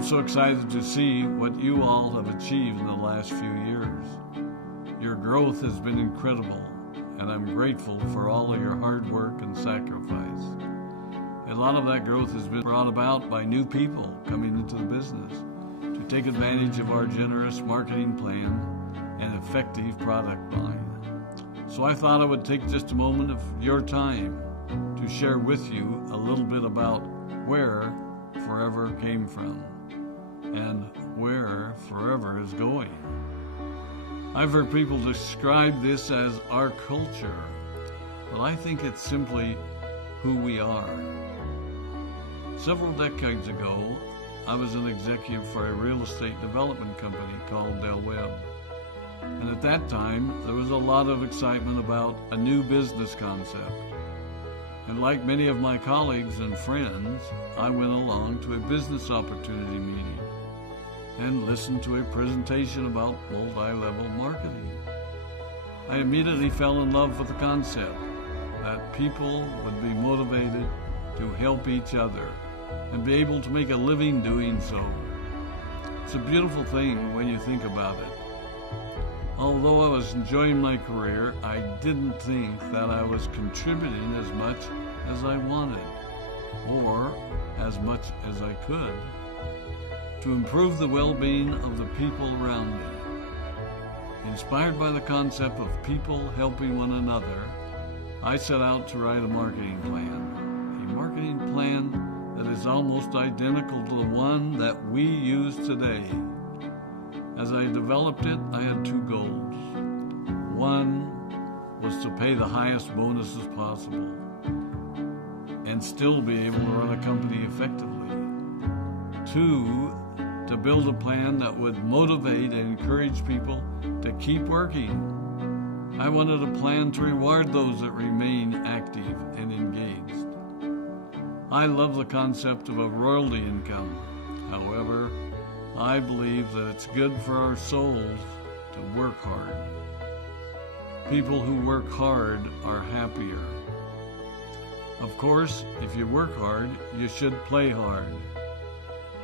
I'm so excited to see what you all have achieved in the last few years. Your growth has been incredible, and I'm grateful for all of your hard work and sacrifice. A lot of that growth has been brought about by new people coming into the business to take advantage of our generous marketing plan and effective product line. So I thought I would take just a moment of your time to share with you a little bit about where Forever came from and where Forever is going. I've heard people describe this as our culture, but I think it's simply who we are. Several decades ago, I was an executive for a real estate development company called Del Webb. And at that time, there was a lot of excitement about a new business concept. And like many of my colleagues and friends, I went along to a business opportunity meeting and listened to a presentation about multi-level marketing. I immediately fell in love with the concept that people would be motivated to help each other and be able to make a living doing so. It's a beautiful thing when you think about it. Although I was enjoying my career, I didn't think that I was contributing as much as I wanted, or as much as I could, to improve the well-being of the people around me. Inspired by the concept of people helping one another, I set out to write a marketing plan that is almost identical to the one that we use today. As I developed it, I had two goals. One was to pay the highest bonuses possible and still be able to run a company effectively. Two, to build a plan that would motivate and encourage people to keep working. I wanted a plan to reward those that remain active and engaged. I love the concept of a royalty income. However, I believe that it's good for our souls to work hard. People who work hard are happier. Of course, if you work hard, you should play hard.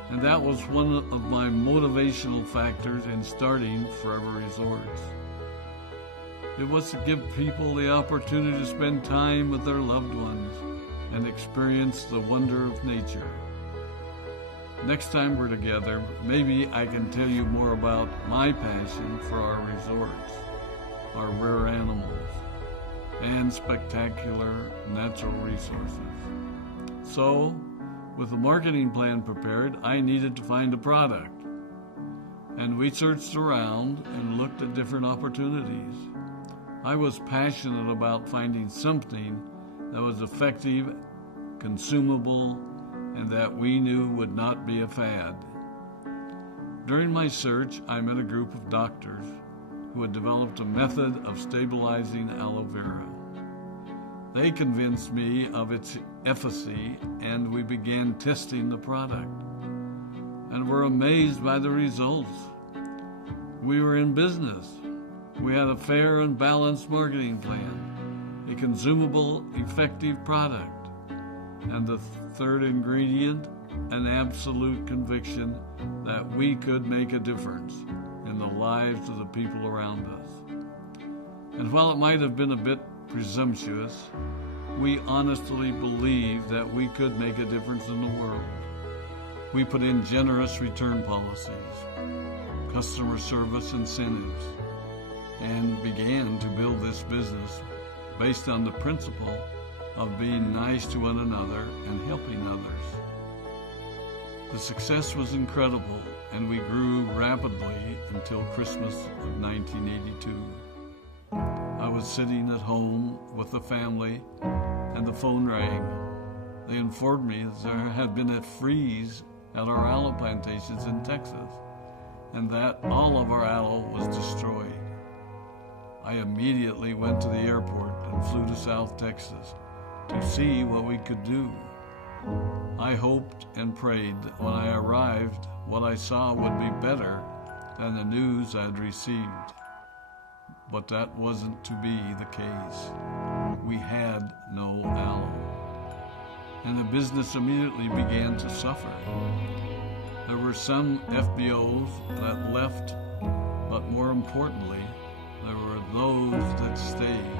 And that was one of my motivational factors in starting Forever Resorts. It was to give people the opportunity to spend time with their loved ones and experience the wonder of nature. Next time we're together, maybe I can tell you more about my passion for our resorts, our rare animals, and spectacular natural resources. So, with the marketing plan prepared, I needed to find a product. And we searched around and looked at different opportunities. I was passionate about finding something that was effective, consumable, and that we knew would not be a fad. During my search, I met a group of doctors who had developed a method of stabilizing aloe vera. They convinced me of its efficacy, and we began testing the product, and were amazed by the results. We were in business. We had a fair and balanced marketing plan, a consumable, effective product, and the third ingredient, an absolute conviction that we could make a difference in the lives of the people around us. And while it might have been a bit presumptuous, we honestly believed that we could make a difference in the world. We put in generous return policies, customer service incentives, and began to build this business based on the principle of being nice to one another and helping others. The success was incredible, and we grew rapidly until Christmas of 1982. I was sitting at home with the family, and the phone rang. They informed me that there had been a freeze at our aloe plantations in Texas, and that all of our aloe was destroyed. I immediately went to the airport and flew to South Texas to see what we could do. I hoped and prayed that when I arrived, what I saw would be better than the news I'd received. But that wasn't to be the case. We had no aloe, and the business immediately began to suffer. There were some FBOs that left, but more importantly, there were those that stayed.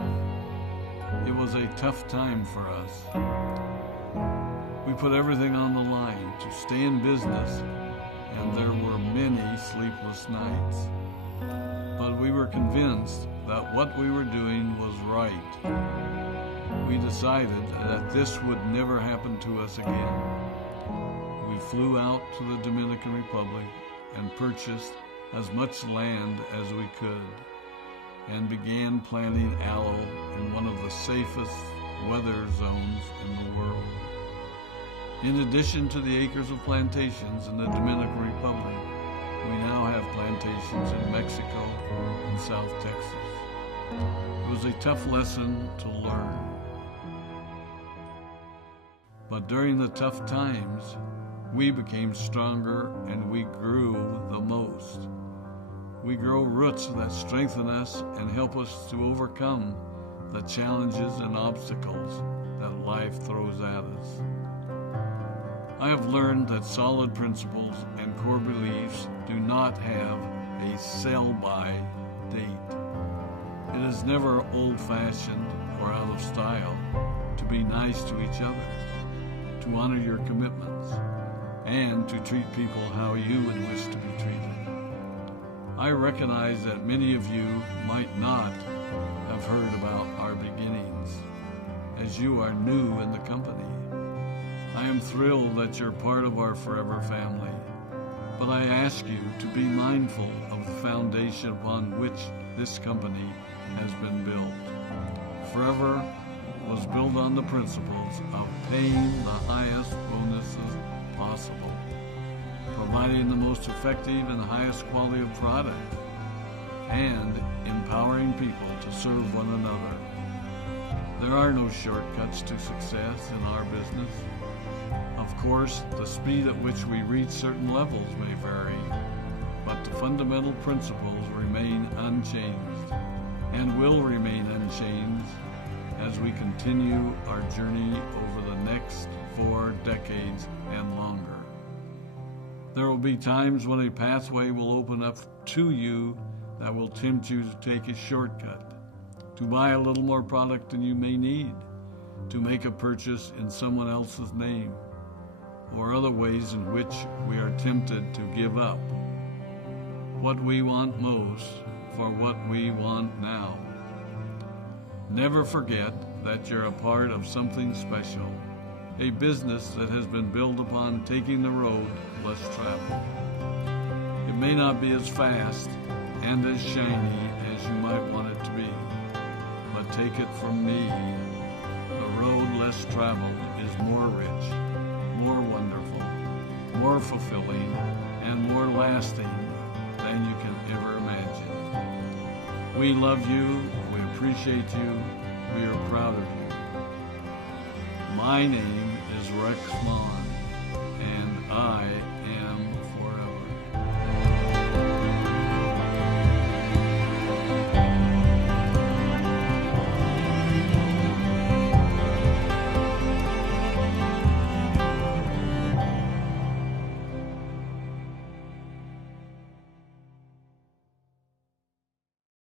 It was a tough time for us. We put everything on the line to stay in business, and there were many sleepless nights. But we were convinced that what we were doing was right. We decided that this would never happen to us again. We flew out to the Dominican Republic and purchased as much land as we could and began planting aloe in one of the safest weather zones in the world. In addition to the acres of plantations in the Dominican Republic, we now have plantations in Mexico and South Texas. It was a tough lesson to learn. But during the tough times, we became stronger and we grew the most. We grow roots that strengthen us and help us to overcome the challenges and obstacles that life throws at us. I have learned that solid principles and core beliefs do not have a sell-by date. It is never old-fashioned or out of style to be nice to each other, to honor your commitments, and to treat people how you would wish to be treated. I recognize that many of you might not have heard about our beginnings, as you are new in the company. I am thrilled that you're part of our forever family, but I ask you to be mindful of the foundation upon which this company has been built. Forever was built on the principles of paying the highest bonuses possible, providing the most effective and highest quality of product, and empowering people to serve one another. There are no shortcuts to success in our business. Of course, the speed at which we reach certain levels may vary, but the fundamental principles remain unchanged and will remain unchanged as we continue our journey over the next 4 decades and longer. There will be times when a pathway will open up to you that will tempt you to take a shortcut, to buy a little more product than you may need, to make a purchase in someone else's name, or other ways in which we are tempted to give up what we want most for what we want now. Never forget that you're a part of something special, a business that has been built upon taking the road less traveled. It may not be as fast and as shiny as you might want it to be, but take it from me, the road less traveled is more rich, more wonderful, more fulfilling, and more lasting than you can ever imagine. We love you, we appreciate you, we are proud of you. My name is Rex Mon, and I